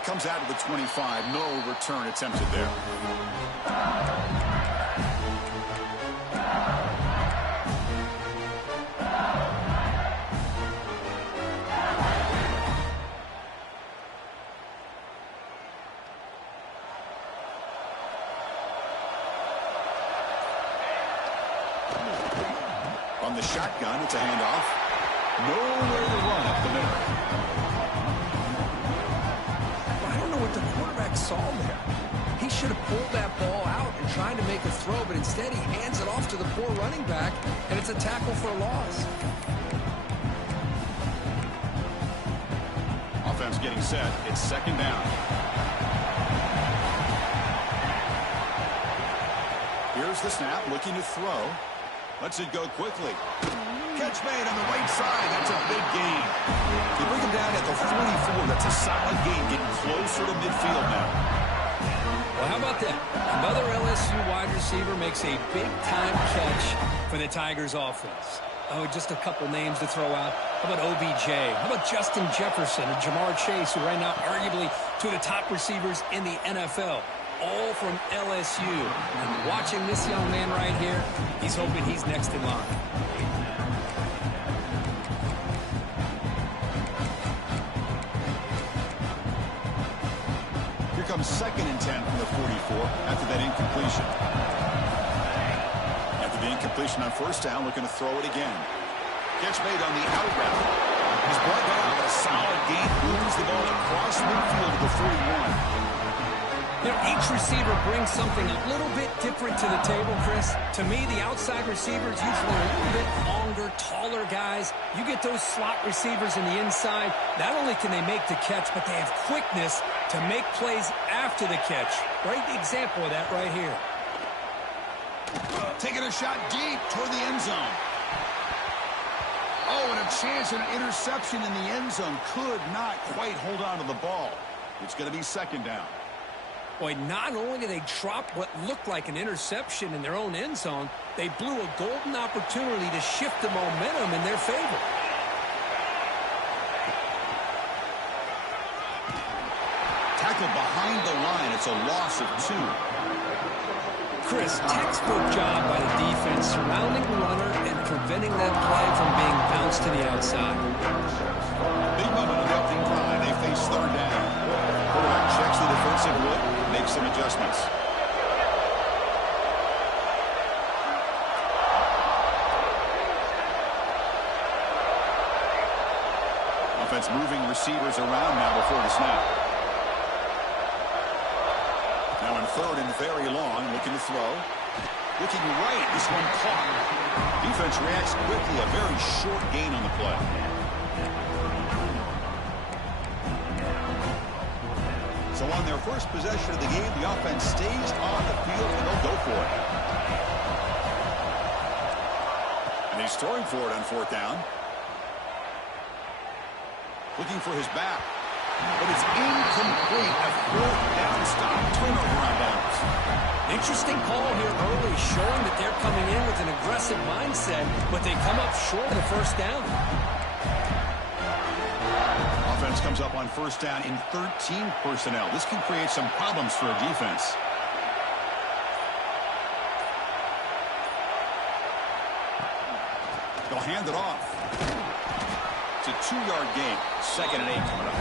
he comes out of the 25. No return attempted there. On the shotgun, it's a handoff. Nowhere to run up the middle. I don't know what the quarterback saw there. He should have pulled that ball out and tried to make a throw, but instead he hands it off to the poor running back, and it's a tackle for a loss. Offense getting set. It's second down. Here's the snap, looking to throw. Lets it go quickly. Catch made on the right side. That's a big gain. You bring him down at the 44. That's a solid gain, getting closer to midfield now. Well, how about that? Another LSU wide receiver makes a big-time catch for the Tigers offense. Oh, just a couple names to throw out. How about OBJ? How about Justin Jefferson and Jamar Chase, who right now arguably two of the top receivers in the NFL? All from LSU. And watching this young man right here, he's hoping he's next in line. Here comes second and 10 from the 44 after that incompletion. After the incompletion on first down, looking to throw it again. Catch made on the out route. He's brought down with a solid gain, moves the ball across midfield to the 41. You know, each receiver brings something a little bit different to the table, Chris. To me, the outside receivers, usually a little bit longer, taller guys. You get those slot receivers in the inside. Not only can they make the catch, but they have quickness to make plays after the catch. Great example of that right here. Taking a shot deep toward the end zone. Oh, and a chance at an interception in the end zone. Could not quite hold on to the ball. It's going to be second down. Boy, not only did they drop what looked like an interception in their own end zone, they blew a golden opportunity to shift the momentum in their favor. Tackled behind the line. It's a loss of 2. Chris, textbook job by the defense surrounding the runner and preventing that play from being bounced to the outside. Big moment of the opening drive. They face third down. Quarterback checks the defensive look, makes some adjustments. Offense moving receivers around now before the snap. Now on third and very long, looking to throw. Looking right, this one caught. Defense reacts quickly, a very short gain on the play. So on their first possession of the game, the offense stays on the field and they'll go for it. And he's throwing for it on fourth down. Looking for his back. But it's incomplete. A fourth down stop. Turnover on downs. Interesting call here early, showing that they're coming in with an aggressive mindset, but they come up short of the first down. Offense comes up on first down in 13 personnel. This can create some problems for a defense. They'll hand it off. It's a 2-yard gain. Second and 8 coming up.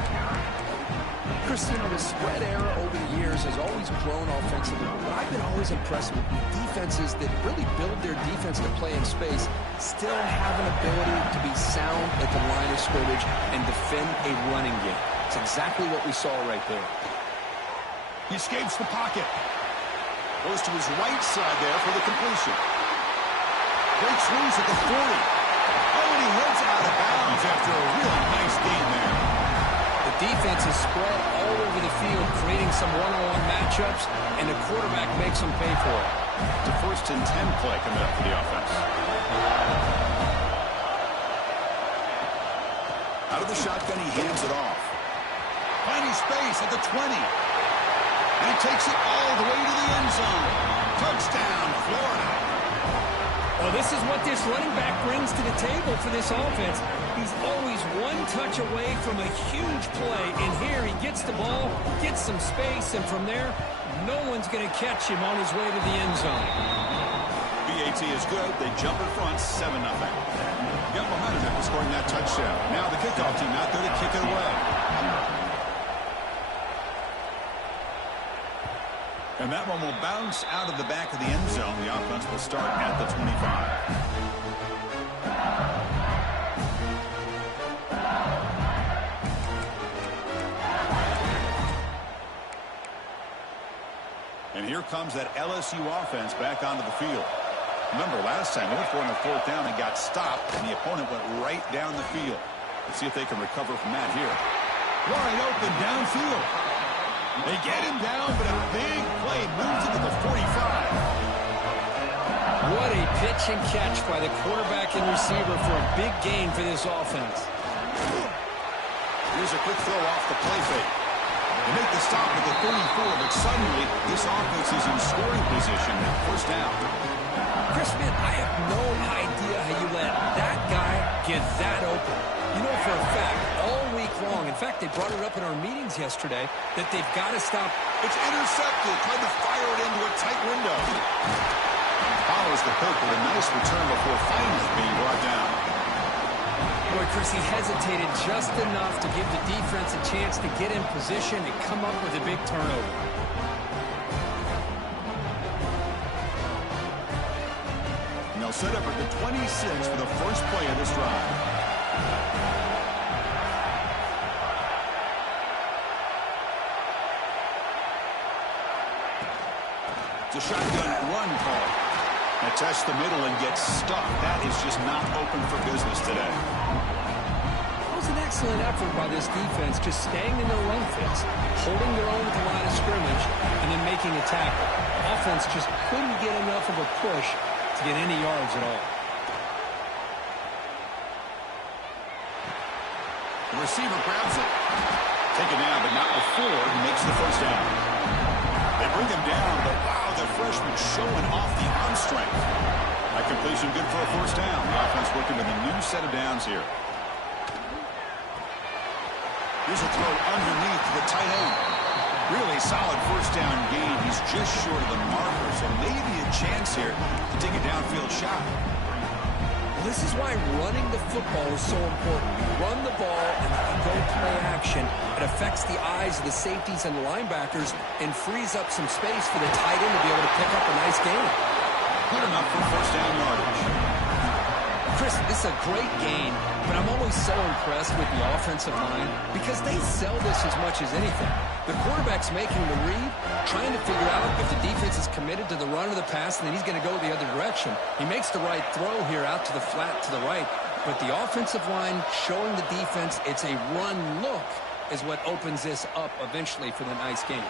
Chris, you know, the spread era over the years has always grown offensively, but I've been always impressed with defenses that really build their defense to play in space, still have an ability to be sound at the line of scrimmage and defend a running game. It's exactly what we saw right there. He escapes the pocket. Goes to his right side there for the completion. Breaks loose at the 40. Oh, and he heads out of bounds after a really nice gain there. The defense is spread all over the field, creating some one-on-one matchups, and the quarterback makes them pay for it. It's a first and 10 play coming up for the offense. Out of the shotgun, he hands it off. Finding space at the 20. And he takes it all the way to the end zone. Touchdown, Florida. Well, This is what this running back brings to the table for this offense. He's always one touch away from a huge play, and here he gets the ball, gets some space, and from there, no one's going to catch him on his way to the end zone. BAT is good. They jump in front 7-0. Got momentum after scoring that touchdown. Now the kickoff team out there to kick it away. And that one will bounce out of the back of the end zone. The offense will start at the 25. And here comes that LSU offense back onto the field. Remember, last time they went for it on the 4th down and got stopped, and the opponent went right down the field. Let's see if they can recover from that here. Wide open downfield. They get him down, but a big play moves into the 45. What a pitch and catch by the quarterback and receiver for a big gain for this offense. Here's a quick throw off the play fake. They make the stop at the 34, but suddenly this offense is in scoring position at 1st down. Chris Smith, I have no idea how you let that guy get that open. You know for a fact, all week long, in fact, they brought it up in our meetings yesterday, that they've got to stop. It's intercepted, trying to fire it into a tight window. Follows the pick with a nice return before finally being brought down. Boy, Chris, he hesitated just enough to give the defense a chance to get in position and come up with a big turnover. And they'll set up at the 26 for the first play of this drive. It's a shotgun run call. They test the middle and get stuck. That is just not open for business today. It was an excellent effort by this defense, just staying in their run fits, holding their own at the line of scrimmage, and then making a tackle. Offense just couldn't get enough of a push to get any yards at all. The receiver grabs it. Taken down, but not before he makes the first down. They bring him down, but wow, the freshman showing off the arm strength. That completion good for a first down. The offense working with a new set of downs here. Here's a throw underneath to the tight end. Really solid first down gain. He's just short of the marker, so maybe a chance here to take a downfield shot. This is why running the football is so important. You run the ball and you go play action. It affects the eyes of the safeties and the linebackers and frees up some space for the tight end to be able to pick up a nice gain. Good enough for first down yardage. Chris, this is a great gain, but I'm always so impressed with the offensive line because they sell this as much as anything. The quarterback's making the read, trying to figure out if the defense is committed to the run or the pass, and then he's going to go the other direction. He makes the right throw here out to the flat to the right, but the offensive line showing the defense it's a run look is what opens this up eventually for the nice game.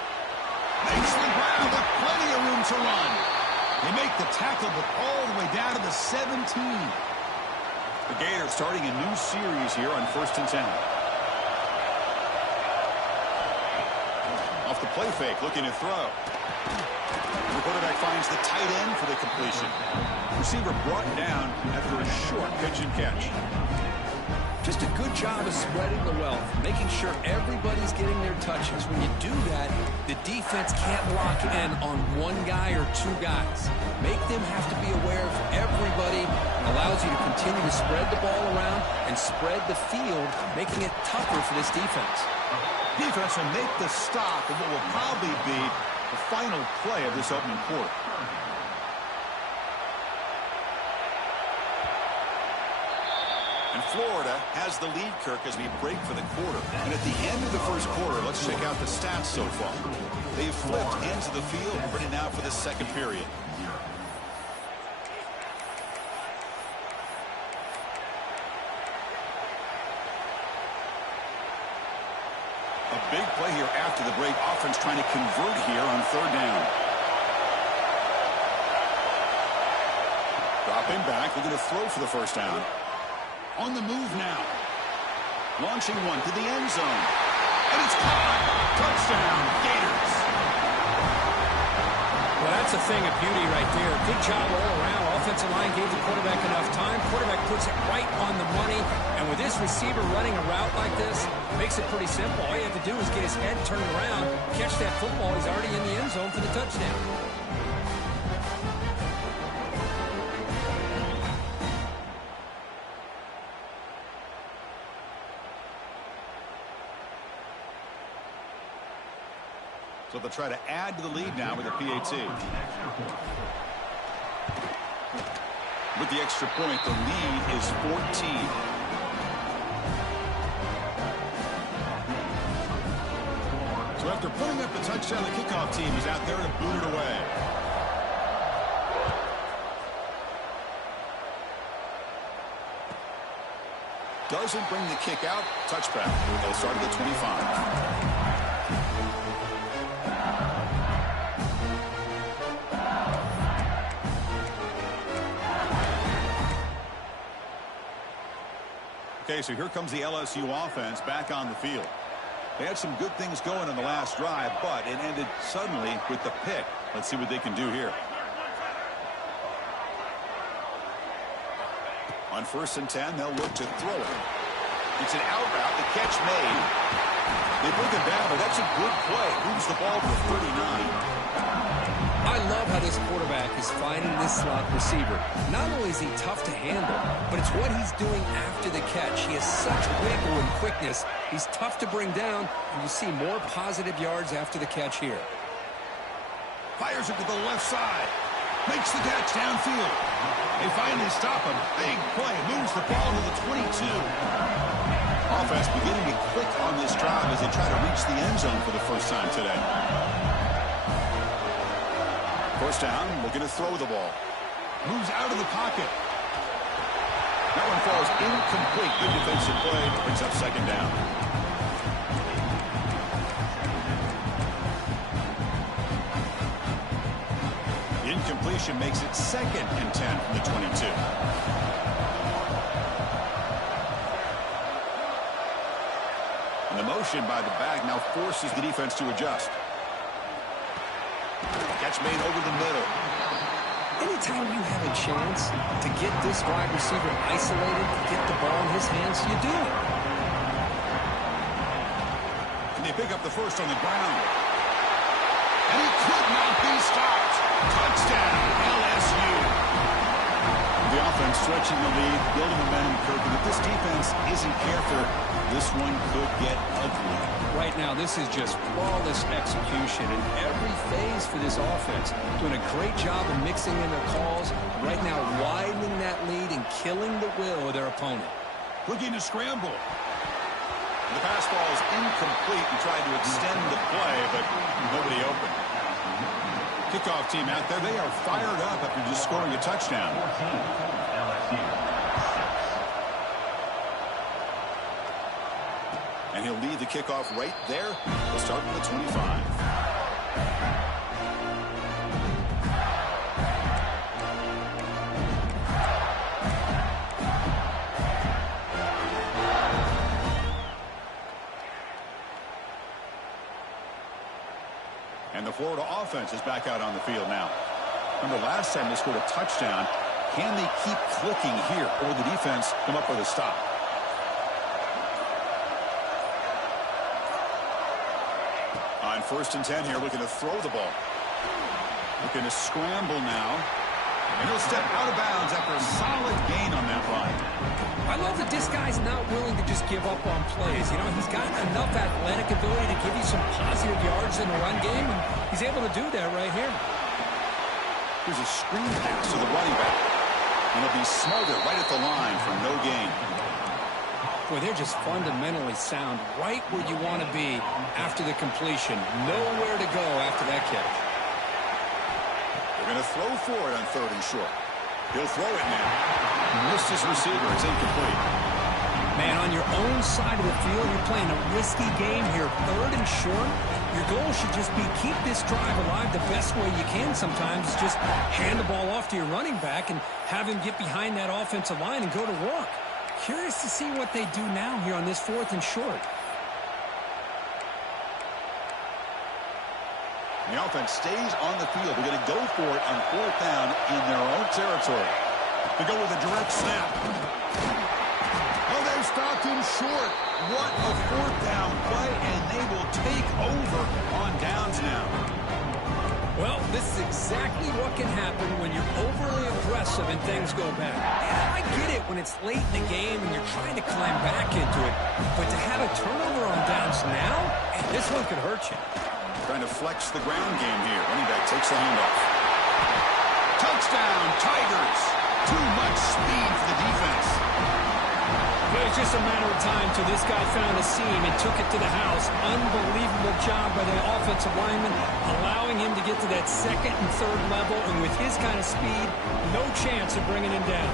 Makes the ground with plenty of room to run. They make the tackle, but all the way down to the 17. The Gators starting a new series here on 1st and 10. Off the play fake, looking to throw. The quarterback finds the tight end for the completion. Receiver brought down after a short pitch and catch. Just a good job of spreading the wealth, making sure everybody's getting their touches. When you do that, the defense can't lock in on one guy or two guys. Make them have to be aware of everybody. It allows you to continue to spread the ball around and spread the field, making it tougher for this defense. Defense will make the stop of what will probably be the final play of this opening quarter. And Florida has the lead, Kirk, as we break for the quarter. And at the end of the first quarter, let's check out the stats so far. They've flipped into the field, ready now for the second period. A big play here after the break. Offense trying to convert here on 3rd down. Dropping back, looking to throw for the first down. On the move now. Launching one to the end zone. And it's caught. Touchdown, Gators. Well, that's a thing of beauty right there. Good job all around. Offensive offensive line gave the quarterback enough time. Quarterback puts it right on the money. And with this receiver running a route like this, makes it pretty simple. All you have to do is get his head turned around, catch that football. He's already in the end zone for the touchdown. So they'll try to add to the lead now with a PAT. With the extra point, the lead is 14. So after putting up the touchdown, the kickoff team is out there to boot it away. Doesn't bring the kick out. Touchback. They'll start at the 25. Okay, so here comes the LSU offense back on the field. They had some good things going in the last drive, but it ended suddenly with the pick. Let's see what they can do here. On 1st and 10, they'll look to throw it. It's an out route. The catch made. They bring it down, but that's a good play. Moves the ball to 39. I love how this quarterback is finding this slot receiver. Not only is he tough to handle, but it's what he's doing after the catch. He has such wiggle and quickness. He's tough to bring down, and you see more positive yards after the catch here. Fires it to the left side. Makes the catch downfield. They finally stop him. Big play. Moves the ball to the 22. Offense beginning to click on this drive as they try to reach the end zone for the first time today. First down, looking to throw the ball. Moves out of the pocket. That one falls incomplete. Good defensive play. Brings up second down. Incompletion makes it 2nd and 10 from the 22. And the motion by the back now forces the defense to adjust. Catch made over the middle. Anytime you have a chance to get this wide receiver isolated, to get the ball in his hands, you do it. And they pick up the first on the ground. And he could not be stopped. Touchdown, LSU. The offense stretching the lead, building momentum curve. But if this defense isn't careful, this one could get ugly. Right now, this is just flawless execution in every phase for this offense. Doing a great job of mixing in their calls. Right now, widening that lead and killing the will of their opponent. Looking to scramble. The pass ball is incomplete and tried to extend the play, but nobody open. Kickoff team out there, they are fired up after just scoring a touchdown. And he'll lead the kickoff right there. We'll start from the 25. And the Florida offense is back out on the field now. Remember last time they scored a touchdown. Can they keep clicking here, or the defense come up with a stop? On 1st and 10 here, looking to throw the ball. Looking to scramble now. And he'll step out of bounds after a solid gain on that run. I love that this guy's not willing to just give up on plays. You know, he's got enough athletic ability to give you some positive yards in the run game, and he's able to do that right here. Here's a screen pass to the running back. And he'll be smothered right at the line for no gain. Boy, they're just fundamentally sound right where you want to be after the completion. Nowhere to go after that catch. They're going to throw for it on 3rd and short. He'll throw it now. Missed his receiver. It's incomplete. Man, on your own side of the field, you're playing a risky game here. 3rd and short. Your goal should just be keep this drive alive the best way you can sometimes. Is just hand the ball off to your running back and have him get behind that offensive line and go to work. Curious to see what they do now here on this 4th and short. The offense stays on the field. They're going to go for it on 4th down in their own territory. to go with a direct snap. Oh, they've stopped him short. What a fourth down play, and they will take over on downs now. Well, this is exactly what can happen when you're overly aggressive and things go bad. Yeah, I get it when it's late in the game and you're trying to climb back into it. But to have a turnover on downs now, this one could hurt you. Trying to flex the ground game here. Running back takes the handoff. Touchdown, Tigers. Too much speed for the defense. But it's just a matter of time till this guy found a seam and took it to the house. Unbelievable job by the offensive lineman, allowing him to get to that second and third level. And with his kind of speed, no chance of bringing him down.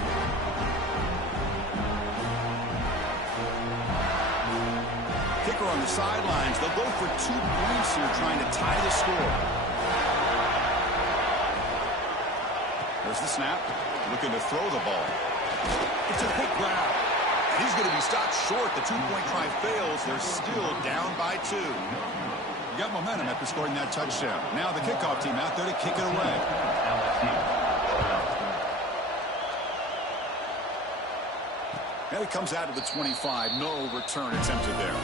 Kicker on the sidelines. They'll go for 2 points here, trying to tie the score. There's the snap. Looking to throw the ball. It's a quick grab. And he's going to be stopped short. The 2-point try fails. They're still down by 2. You got momentum after scoring that touchdown. Now the kickoff team out there to kick it away. And it comes out to the 25. No return attempted there.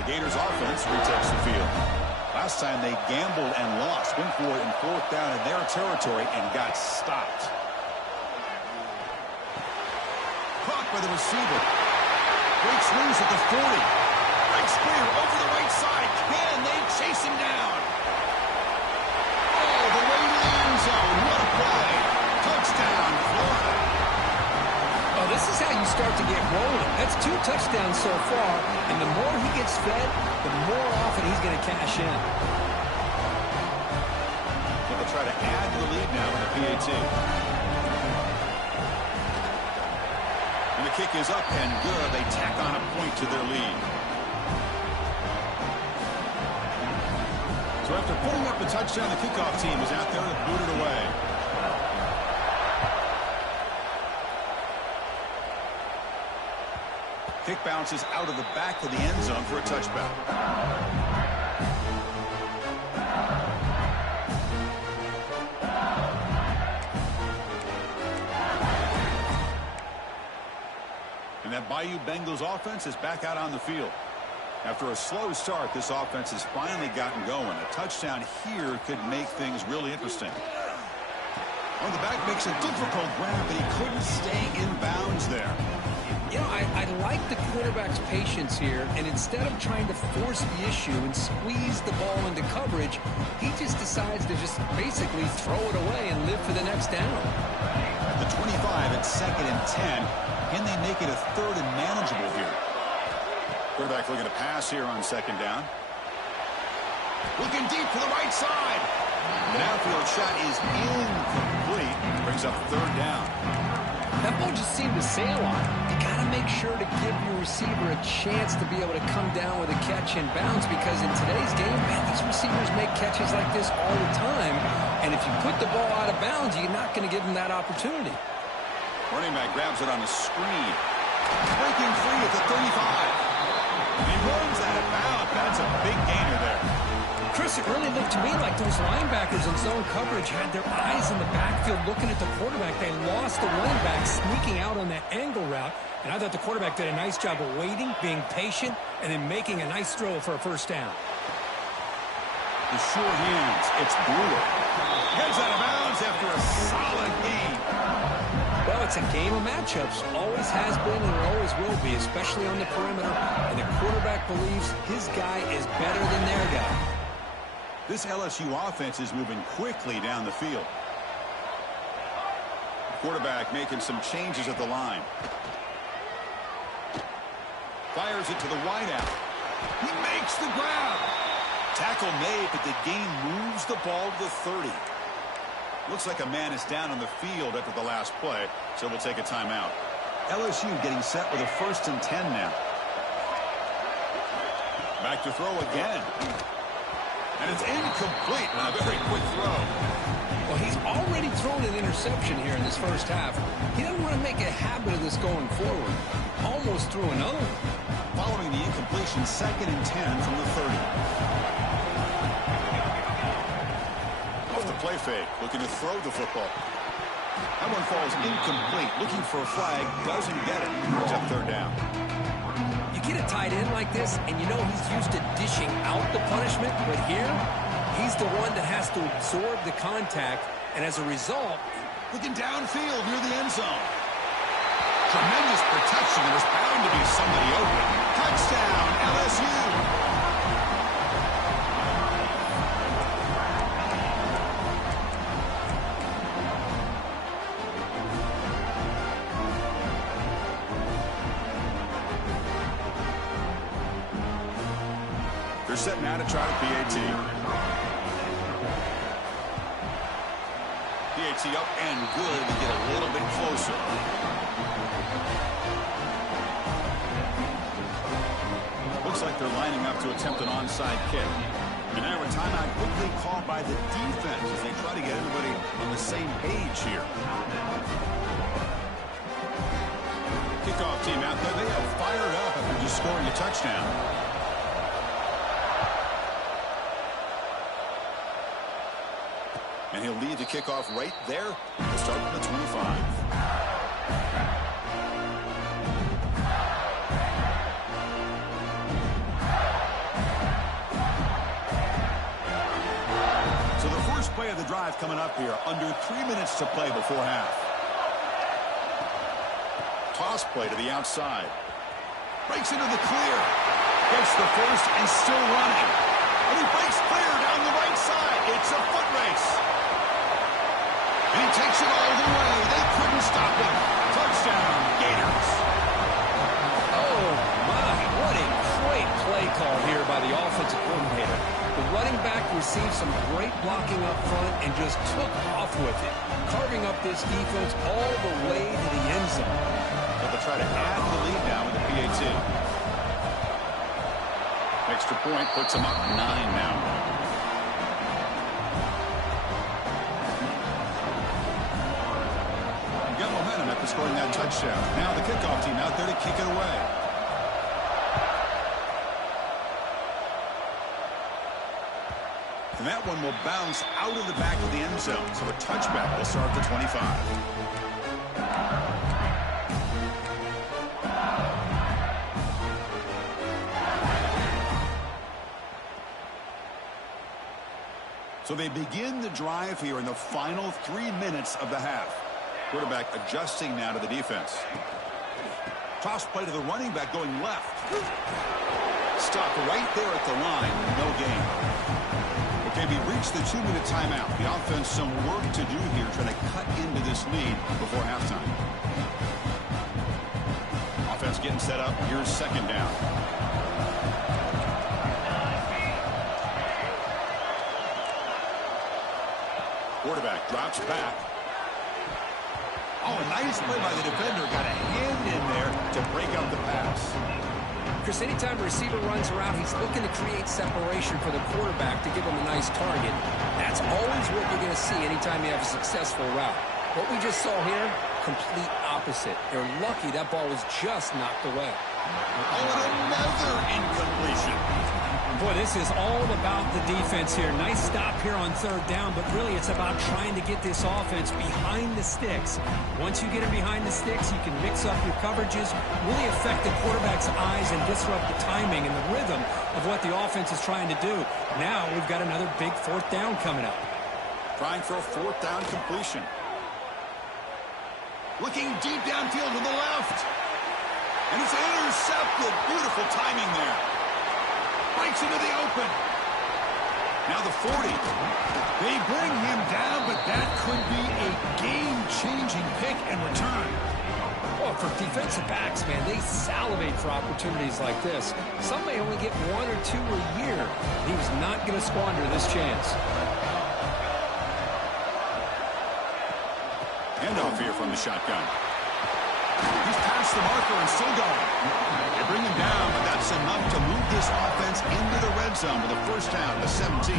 The Gators offense retakes the field. Last time they gambled and lost. Went for it in 4th down in their territory and got stopped. Caught by the receiver. Breaks loose at the 40. Breaks clear over the right side. Can they chase him down? Oh, the way to the end zone. What a play. Touchdown, Florida. Oh, this is how you start to get rolling. That's 2 touchdowns so far, and the more he gets fed, the more often he's going to cash in. So they'll try to add to the lead now in the PAT. And the kick is up and good. They tack on a point to their lead. So after putting up the touchdown, the kickoff team is out there to boot it away. Kick bounces out of the back of the end zone for a touchback. And that Bayou Bengals offense is back out on the field. After a slow start, this offense has finally gotten going. A touchdown here could make things really interesting. On the back makes a difficult grab, but he couldn't stay in bounds there. You know, I like the quarterback's patience here, and instead of trying to force the issue and squeeze the ball into coverage, he just decides to just basically throw it away and live for the next down. At the 25, it's 2nd and 10. Can they make it a 3rd and manageable here? Quarterback looking to pass here on 2nd down. Looking deep to the right side. The downfield shot is incomplete. Brings up 3rd down. That ball just seemed to sail on him. You got to make sure to give your receiver a chance to be able to come down with a catch and bounce, because in today's game, man, these receivers make catches like this all the time. And if you put the ball out of bounds, you're not going to give them that opportunity. Running back grabs it on the screen. Breaking free at the 35. He runs out of bounds. That's a big gainer there. Chris, it really looked to me like those linebackers in zone coverage had their eyes in the backfield looking at the quarterback. They lost the running back sneaking out on that angle route. And I thought the quarterback did a nice job of waiting, being patient, and then making a nice throw for a 1st down. The sure hands. It's Brewer. Heads out of bounds after a solid game. Well, it's a game of matchups. Always has been and it always will be, especially on the perimeter. And the quarterback believes his guy is better than their guy. This LSU offense is moving quickly down the field. Quarterback making some changes at the line. Fires it to the wideout. He makes the grab. Tackle made, but the gain moves the ball to the 30. Looks like a man is down on the field after the last play, so we'll take a timeout. LSU getting set with a 1st and 10 now. Back to throw again. And it's incomplete on a very quick throw. Well, he's already thrown an interception here in this 1st half. He doesn't want to make a habit of this going forward. Almost threw another one. Following the incompletion, 2nd and 10 from the 30. Off the play fake, looking to throw the football. That one falls incomplete. Looking for a flag, doesn't get it. It's up 3rd down. You get a tight end like this, and you know he's used to dishing out the punishment, but here, he's the one that has to absorb the contact, and as a result, looking downfield near the end zone. Tremendous protection. There's bound to be somebody open. Touchdown, LSU. They're setting out to try the PAT. PAT up and good to get a little bit closer. Looks like they're lining up to attempt an onside kick. And now a timeout quickly called by the defense as they try to get everybody on the same page here. Kickoff team out there. They are fired up after just scoring a touchdown. And he'll lead the kickoff right there. We'll start from the 25. So the first play of the drive coming up here. Under 3 minutes to play before half. Toss play to the outside. Breaks into the clear. Gets the first and still running. And he breaks clear down the right side. It's a foot race. And he takes it all the way. They couldn't stop him. Touchdown, Gators. oh my, what a great play call here by the offensive coordinator. The running back received some great blocking up front and just took off with it, carving up this defense all the way to the end zone. But they'll try to add to the lead now with the PAT. Extra point puts them up 9 now. Got momentum after scoring that touchdown. Now the kickoff team out there to kick it away. And that one will bounce out of the back of the end zone. So a touchback will start the 25. So they begin the drive here in the final 3 minutes of the half. Quarterback adjusting now to the defense. Toss play to the running back going left. Stop right there at the line. No gain. Okay, we reached the 2-minute timeout. The offense some work to do here trying to cut into this lead before halftime. Offense getting set up. Here's 2nd down. Quarterback drops back. Oh, a nice play by the defender. Got a hand in there to break up the pass. Chris, anytime a receiver runs around, he's looking to create separation for the quarterback to give him a nice target. That's always what you're going to see anytime you have a successful route. What we just saw here, complete opposite. They're lucky that ball was just knocked away. Oh, and another incompletion. Boy, this is all about the defense here. Nice stop here on 3rd down, but really it's about trying to get this offense behind the sticks. Once you get them behind the sticks, you can mix up your coverages, really affect the quarterback's eyes and disrupt the timing and the rhythm of what the offense is trying to do. Now we've got another big 4th down coming up. Trying for a 4th down completion. Looking deep downfield to the left. And it's intercepted. Beautiful timing there. Breaks into the open. Now the 40. They bring him down, but that could be a game-changing pick and return. Well, for defensive backs, man, they salivate for opportunities like this. Some may only get 1 or 2 a year. He's not going to squander this chance. Handoff here from the shotgun. He's past the marker and still going. They bring him down, but that's enough to move this offense into the red zone with a 1st down to 17.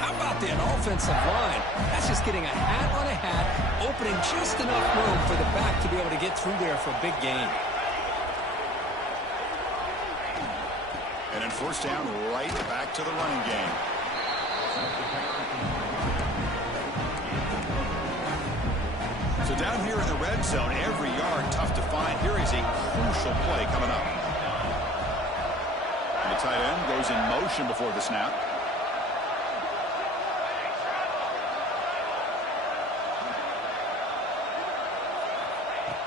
How about that offensive line? That's just getting a hat on a hat, opening just enough room for the back to be able to get through there for a big gain. And then first down, right back to the running game. So down here in the red zone, every yard tough to find. Here is a crucial play coming up. And the tight end goes in motion before the snap.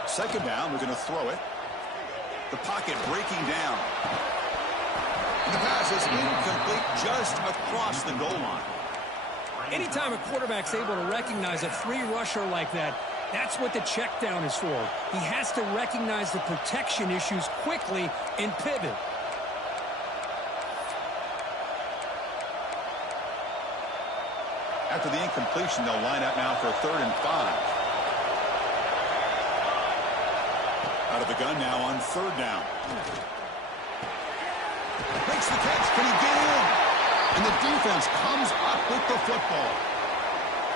Second down, we're going to throw it. The pocket breaking down. And the pass is incomplete just across the goal line. Anytime a quarterback's able to recognize a free rusher like that, that's what the check down is for. He has to recognize the protection issues quickly and pivot. After the incompletion, they'll line up now for 3rd and 5. Out of the gun now on 3rd down. Makes the catch. Can he get in? And the defense comes up with the football.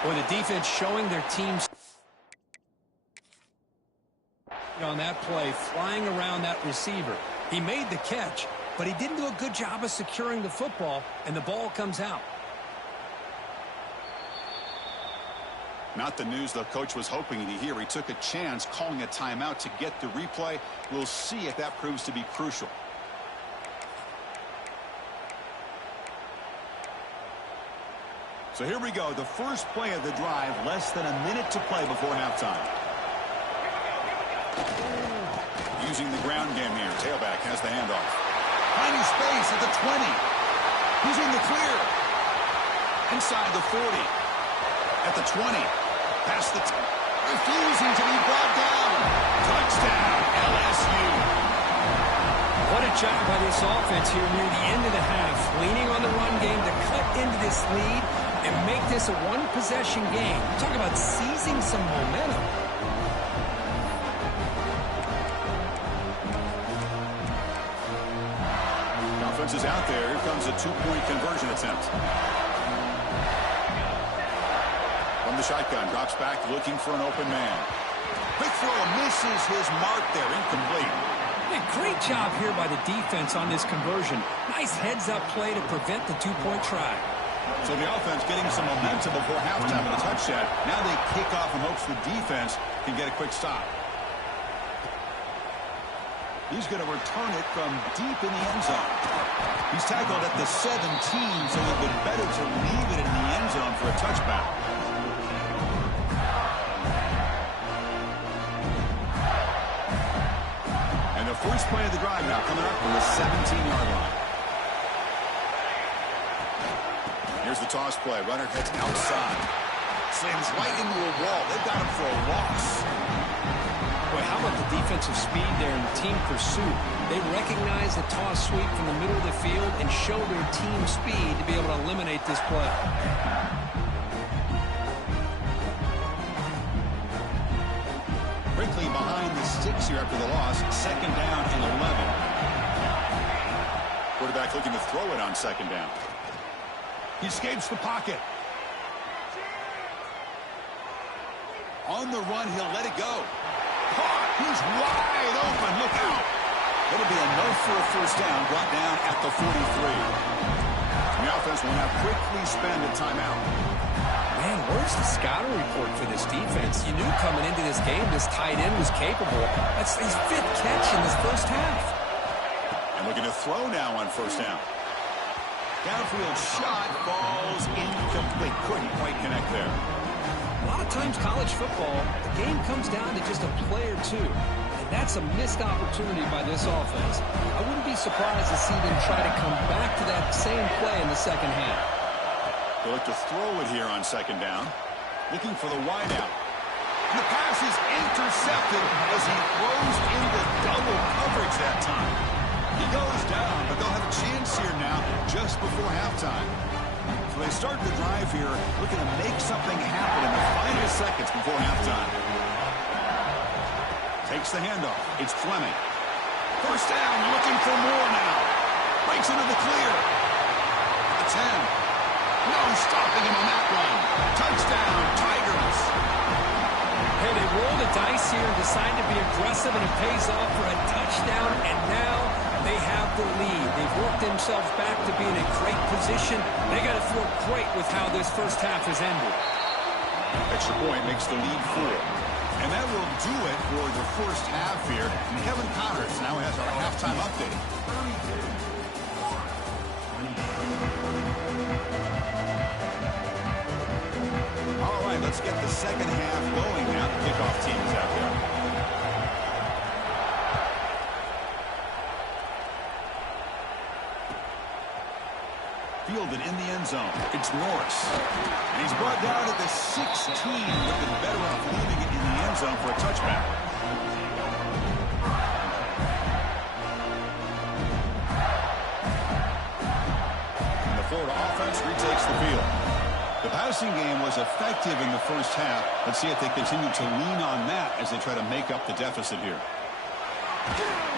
Boy, the defense showing their teams on that play, flying around that receiver. He made the catch, but he didn't do a good job of securing the football, and the ball comes out. Not the news the coach was hoping to hear. He took a chance calling a timeout to get the replay. We'll see if that proves to be crucial. So here we go. The first play of the drive, less than a minute to play before halftime. Using the ground game here. Tailback has the handoff. Finding space at the 20. Using the clear. Inside the 40. At the 20. Past the refusing to be brought down. Touchdown, LSU. What a job by this offense here near the end of the half. Leaning on the run game to cut into this lead and make this a one-possession game. Talk about seizing some momentum. The offense is out there. Here comes a two-point conversion attempt. From the shotgun, drops back looking for an open man. Quick throw, misses his mark there, incomplete. A great job here by the defense on this conversion. Nice heads-up play to prevent the two-point try. So the offense getting some momentum before halftime with a touchdown. Now they kick off and hopes the defense can get a quick stop. He's going to return it from deep in the end zone. He's tackled at the 17, so it would be better to leave it in the end zone for a touchback. And the first play of the drive now coming up from the 17-yard line. Here's the toss play. Runner heads outside. Slams right into a wall. They've got him for a loss. Boy, how about the defensive speed there in the team pursuit? They recognize the toss sweep from the middle of the field and show their team speed to be able to eliminate this play. Quickly behind the sticks here after the loss. 2nd down and 11. Quarterback looking to throw it on 2nd down. He escapes the pocket. On the run, he'll let it go. He's wide open. Look out. It'll be enough for a first down. Brought down at the 43. The offense will now quickly spend a timeout. Man, where's the scouting report for this defense? You knew coming into this game this tight end was capable. That's his 5th catch in this first half. And looking to throw now on first down. Downfield shot falls incomplete. Couldn't quite connect there. A lot of times college football, the game comes down to just a play or two. And that's a missed opportunity by this offense. I wouldn't be surprised to see them try to come back to that same play in the second half. They look to throw it here on 2nd down. Looking for the wideout. And the pass is intercepted as he throws into double coverage that time. He goes down, but they'll have a chance here now just before halftime. So they start the drive here looking to make something happen in the final seconds before halftime. Takes the handoff. It's Fleming. First down, looking for more now. Breaks into the clear. The 10. No stopping him on that one. Touchdown, Tigers. Hey, they roll the dice here and decide to be aggressive, and it pays off for a touchdown. And now They have the lead. They've worked themselves back to be in a great position. They got to feel great with how this first half has ended. Extra point makes the lead 4. And that will do it for the first half here. Kevin Connors now has our halftime update. All right, let's get the second half going now. Kickoff team is out there. Fielded in the end zone. It's Norris. And he's brought down at the 16, looking better off leaving it in the end zone for a touchback. And the Florida offense retakes the field. The passing game was effective in the first half. Let's see if they continue to lean on that as they try to make up the deficit here.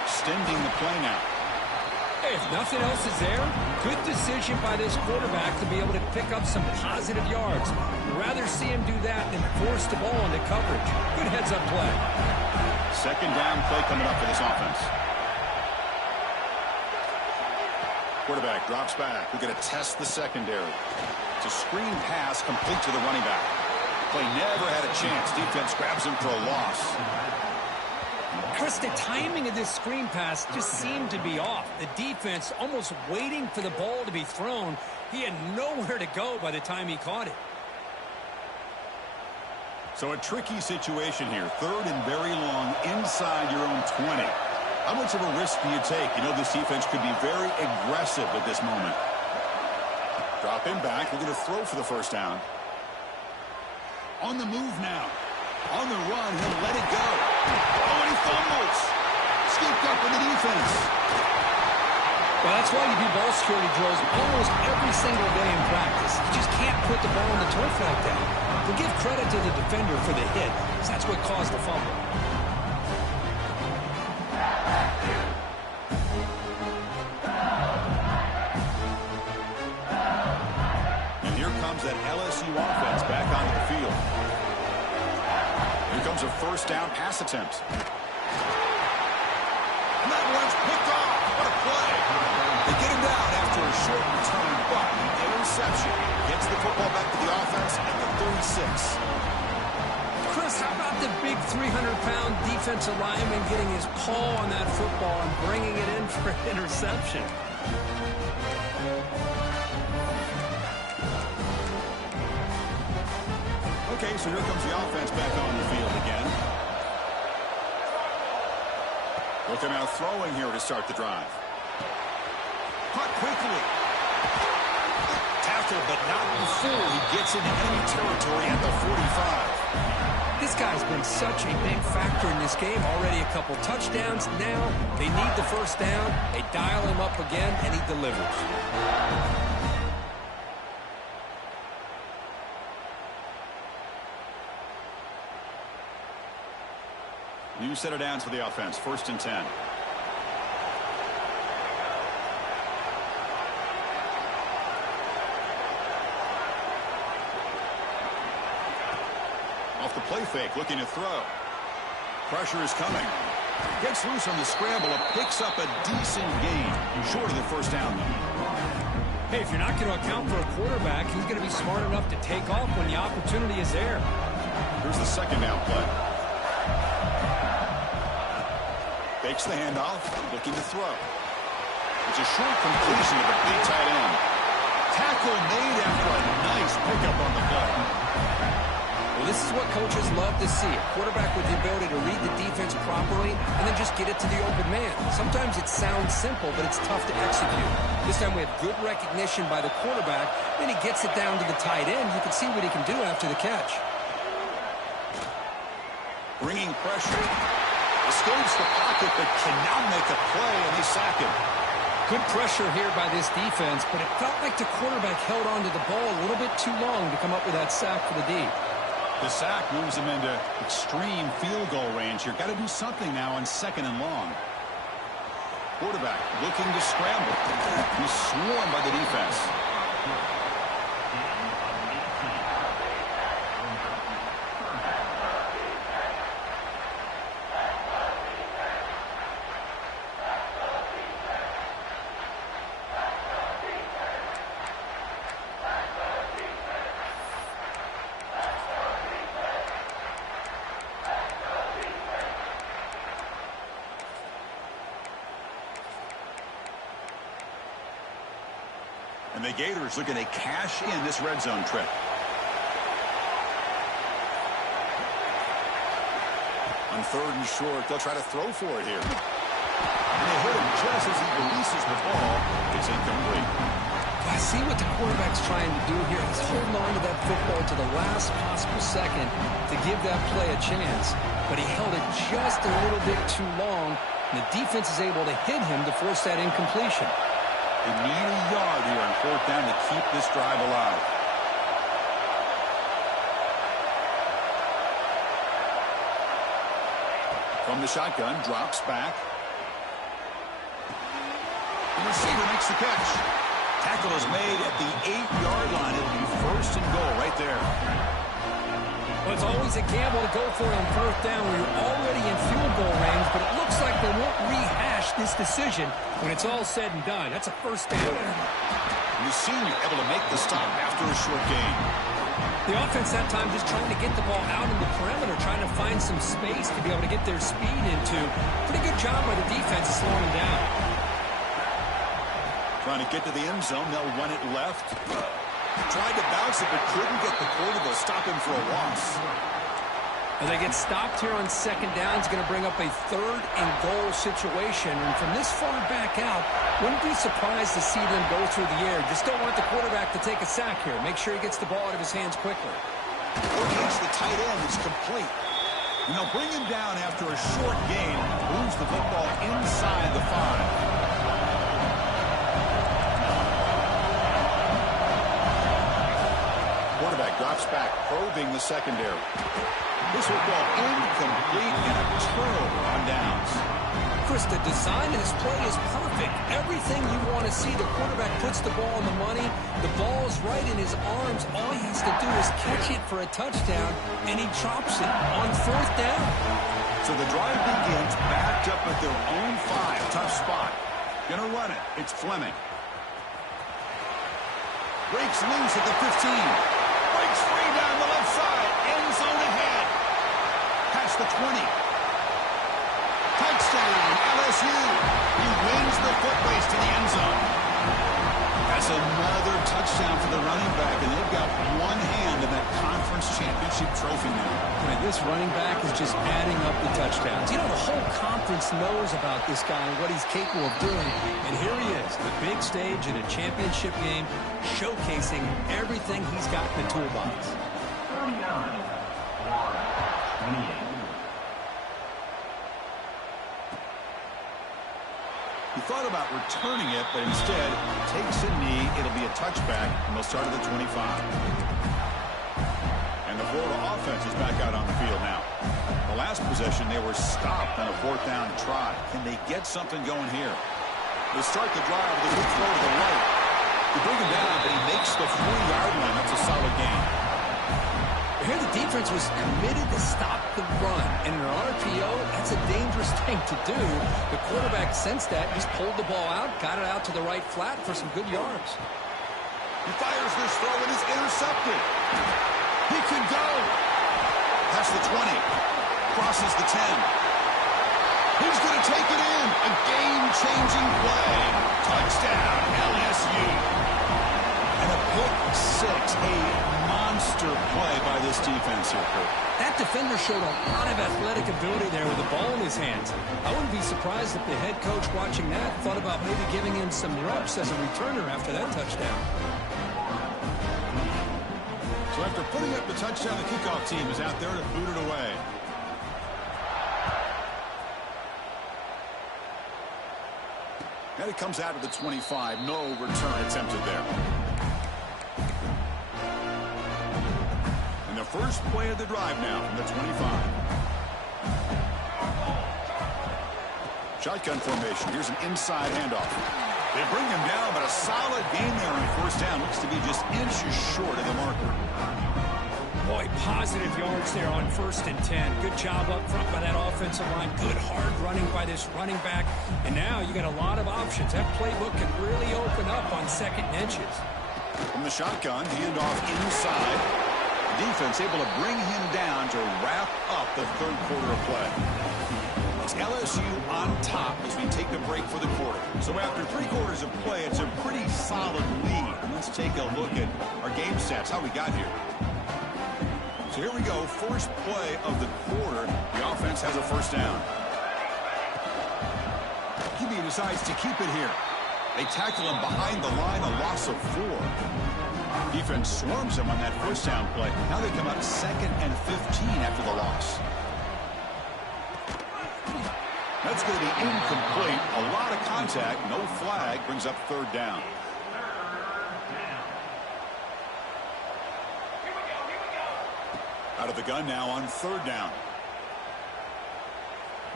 Extending the play now. Hey, if nothing else is there, good decision by this quarterback to be able to pick up some positive yards. I'd rather see him do that than force the ball into coverage. Good heads-up play. Second down play coming up for this offense. Quarterback drops back. We're going to test the secondary. It's a screen pass complete to the running back. Play never had a chance. Defense grabs him for a loss. Chris, the timing of this screen pass just seemed to be off. The defense almost waiting for the ball to be thrown. He had nowhere to go by the time he caught it. So a tricky situation here. Third and very long inside your own 20. How much of a risk do you take? You know this defense could be very aggressive at this moment. Drop him back. We're going to throw for the first down. On the move now. On the run, he'll let it go. Oh, and he fumbles. Scooped up with the defense. Well, that's why you do ball security drills almost every single day in practice. You just can't put the ball on the turf like that. We'll give credit to the defender for the hit, because that's what caused the fumble. And here comes that LSU offense back onto the field. Here comes a first down pass attempt. And that one's picked off. What a play. They get him down after a short return, but interception gets the football back to the offense at the 36. Chris, how about the big 300-pound defensive lineman getting his paw on that football and bringing it in for an interception? Okay, so here comes the offense back on the field again. Looking out throwing here to start the drive. Caught quickly. Tackled, but not before he gets into enemy territory at the 45. This guy's been such a big factor in this game. Already a couple touchdowns. Now they need the first down. They dial him up again, and he delivers. New set of downs for the offense. First and 10. Off the play fake, looking to throw. Pressure is coming. Gets loose on the scramble. Picks up a decent gain. Short of the first down, though. Hey, if you're not going to account for a quarterback, he's going to be smart enough to take off when the opportunity is there. Here's the second down play. Fakes the handoff, looking to throw. It's a short completion of a big tight end. Tackle made after a nice pickup on the play. Well, this is what coaches love to see. A quarterback with the ability to read the defense properly and then just get it to the open man. Sometimes it sounds simple, but it's tough to execute. This time we have good recognition by the quarterback. Then he gets it down to the tight end. You can see what he can do after the catch. Bringing pressure. Escapes the pocket, but cannot make a play, and they sack him. Good pressure here by this defense, but it felt like the quarterback held onto the ball a little bit too long to come up with that sack for the D. The sack moves him into extreme field goal range here. Got to do something now on second and long. Quarterback looking to scramble. He's swarmed by the defense. And the Gators looking to cash in this red zone trip. On 3rd and short, they'll try to throw for it here. And they hit him just as he releases the ball. It's incomplete. I see what the quarterback's trying to do here. He's holding on to that football to the last possible second to give that play a chance. But he held it just a little bit too long. And the defense is able to hit him to force that incompletion. They need a yard here on 4th down to keep this drive alive. From the shotgun, drops back. The receiver makes the catch. Tackle is made at the 8-yard line. It'll be 1st and goal right there. Well, it's always a gamble to go for it on 4th down when you're already in field goal range, but it looks like they won't rehash this decision when it's all said and done. That's a 1st down. The senior able to make the stop after a short gain. The offense that time just trying to get the ball out in the perimeter, trying to find some space to be able to get their speed into. Pretty good job by the defense of slowing them down. Trying to get to the end zone. They'll run it left. Tried to bounce it, but couldn't get the quarter. They'll stop him for a loss. And they get stopped here on 2nd down. It's going to bring up a 3rd and goal situation. And from this far back out, wouldn't be surprised to see them go through the air. Just don't want the quarterback to take a sack here. Make sure he gets the ball out of his hands quickly. Locates the tight end. It's complete. And they'll bring him down after a short gain. Moves the football inside the 5. Quarterback drops back, probing the secondary. This football incomplete and a turnover on downs. Chris, the design of this play is perfect. Everything you want to see. The quarterback puts the ball on the money. The ball is right in his arms. All he has to do is catch it for a touchdown, and he drops it on 4th down. So the drive begins backed up at their own 5. Tough spot. Gonna run it. It's Fleming. Breaks loose at the 15. Breaks free down the left side. End zone ahead. Past the 20. Touchdown, LSU. He wins the foot race to the end zone. That's another touchdown for the running back, and they've got one hand in that conference championship trophy now. Man, this running back is just adding up the touchdowns. You know, the whole conference knows about this guy and what he's capable of doing. And here he is, the big stage in a championship game, showcasing everything he's got in the toolbox. 39, 28. He thought about returning it, but instead takes a knee. It'll be a touchback, and they'll start at the 25. And the Florida offense is back out on the field now. The last possession, they were stopped on a 4th down try. Can they get something going here? They start the drive with a good throw to the right. They bring him down, but he makes the 40-yard line. That's a solid gain. Here the defense was committed to stop the run. And in an RPO, that's a dangerous thing to do. The quarterback sensed that, just pulled the ball out, got it out to the right flat for some good yards. He fires this throw and is intercepted. He can go. Past the 20. Crosses the 10. He's going to take it in. A game-changing play. Touchdown, LSU. And a pick 6. A monster play by this defense here, Kurt. That defender showed a lot of athletic ability there with the ball in his hands. I wouldn't be surprised if the head coach watching that thought about maybe giving him some reps as a returner after that touchdown. So after putting up the touchdown, the kickoff team is out there to boot it away. And it comes out of the 25. No return attempted there. And the first play of the drive now from the 25. Shotgun formation. Here's an inside handoff. They bring him down, but a solid gain there on 1st down. Looks to be just inches short of the marker. Boy, positive yards there on 1st and 10. Good job up front by that offensive line. Good hard running by this running back. And now you got a lot of options. That playbook can really open up on 2nd and inches. From the shotgun, handoff inside. Defense able to bring him down to wrap up the 3rd quarter of play. It's LSU on top as we take a break for the quarter. So after 3 quarters of play, it's a pretty solid lead. Let's take a look at our game stats, how we got here. So here we go, first play of the quarter. The offense has a first down. QB decides to keep it here. They tackle him behind the line, a loss of 4. Defense swarms him on that first down play. Now they come up 2nd and 15 after the loss. That's going to be incomplete. A lot of contact, no flag, brings up 3rd down. Out of the gun now on 3rd down.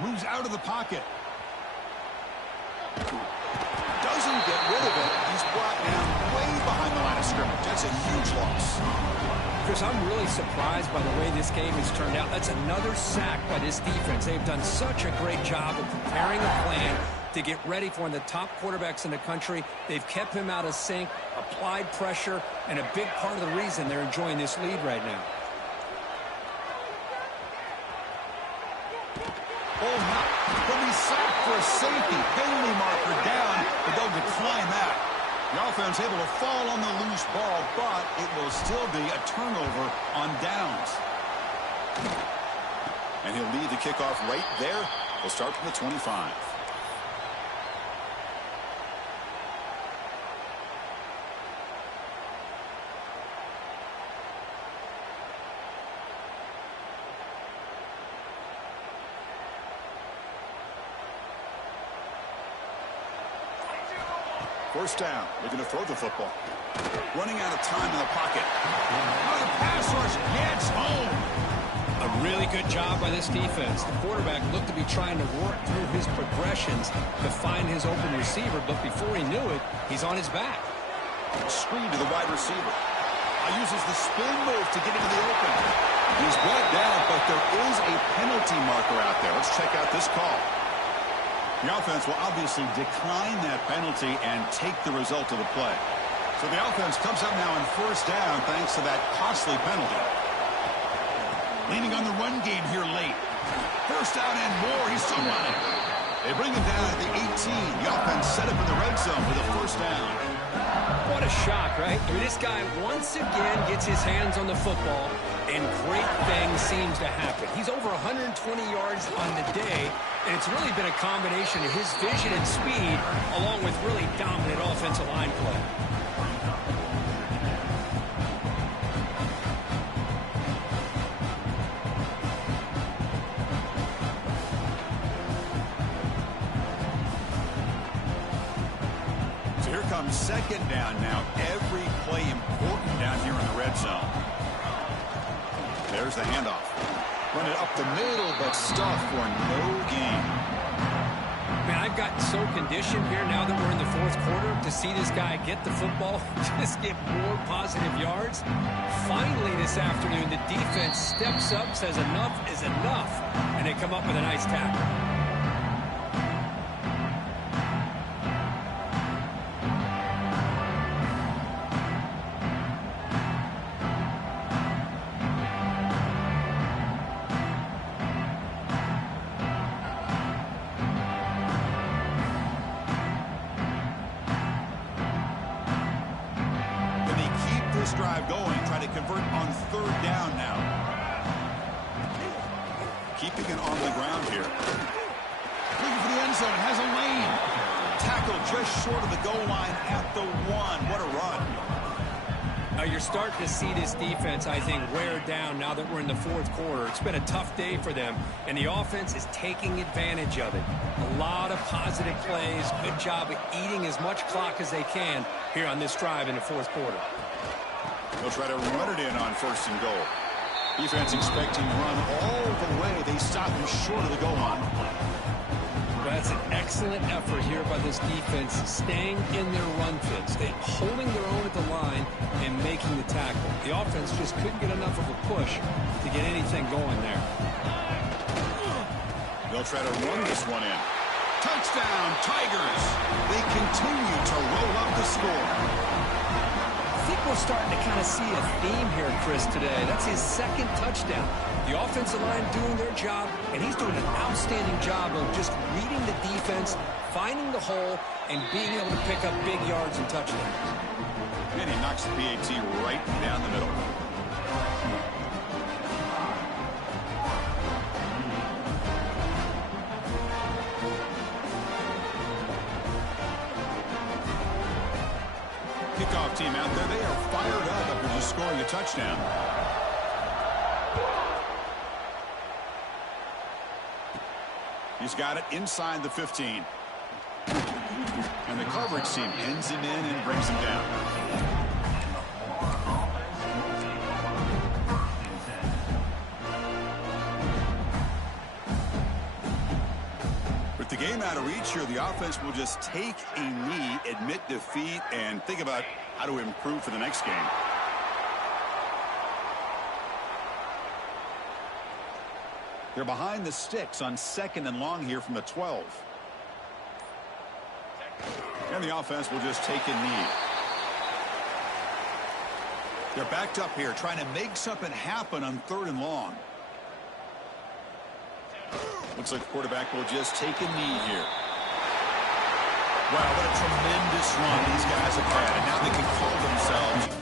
Moves out of the pocket. Doesn't get rid of it. He's brought down way behind the line of scrimmage. That's a huge loss. Chris, I'm really surprised by the way this game has turned out. That's another sack by this defense. They've done such a great job of preparing a plan to get ready for one of the top quarterbacks in the country. They've kept him out of sync, applied pressure, and a big part of the reason they're enjoying this lead right now. Oh, no. He'll be sacked for a safety. Penalty marker down, but they'll decline that. The offense able to fall on the loose ball, but it will still be a turnover on downs. And he'll lead the kickoff right there. He'll start from the 25. First down, looking to throw the football. Running out of time in the pocket. Oh, the pass rush gets home. A really good job by this defense. The quarterback looked to be trying to work through his progressions to find his open receiver, but before he knew it, he's on his back. Screen to the wide receiver. Uses the spin move to get into the open. He's brought down, but there is a penalty marker out there. Let's check out this call. The offense will obviously decline that penalty and take the result of the play. So the offense comes up now on first down thanks to that costly penalty. Leaning on the run game here late. First down and more. He's still running. They bring him down at the 18. The offense set up in the red zone with a first down. What a shock, right? I mean, this guy once again gets his hands on the football, and great things seems to happen. He's over 120 yards on the day, and it's really been a combination of his vision and speed along with really dominant offensive line play. So here comes second down now. Every play important down here in the red zone. There's the handoff. Run it up the middle, but stuff for no gain. Man, I've gotten so conditioned here now that we're in the 4th quarter to see this guy get the football, just get more positive yards. Finally this afternoon, the defense steps up, says enough is enough, and they come up with a nice tackle. Drive going, trying to convert on third down now. Keeping it on the ground here. Looking for the end zone, has a lane. Tackled just short of the goal line at the 1. What a run. You're starting to see this defense, I think, wear down now that we're in the 4th quarter. It's been a tough day for them, and the offense is taking advantage of it. A lot of positive plays. Good job of eating as much clock as they can here on this drive in the 4th quarter. They'll try to run it in on first and goal. Defense expecting run all the way. They stop him short of the goal line. Well, that's an excellent effort here by this defense, staying in their run fits, holding their own at the line and making the tackle. The offense just couldn't get enough of a push to get anything going there. They'll try to run this one in. Touchdown, Tigers. They continue to roll up the score. I think we're starting to kind of see a theme here, Chris, today. That's his second touchdown. The offensive line doing their job, and he's doing an outstanding job of just reading the defense, finding the hole, and being able to pick up big yards and touchdowns. And he knocks the PAT right down the middle. Kickoff team out there. They are fired up after just scoring a touchdown. He's got it inside the 15. And the coverage team ends him in and brings him down. With the game out of reach here, the offense will just take a knee, admit defeat, and think about how to improve for the next game. They're behind the sticks on 2nd and long here from the 12. And the offense will just take a knee. They're backed up here trying to make something happen on 3rd and long. Looks like the quarterback will just take a knee here. Wow, what a tremendous run these guys have had. And now they can call themselves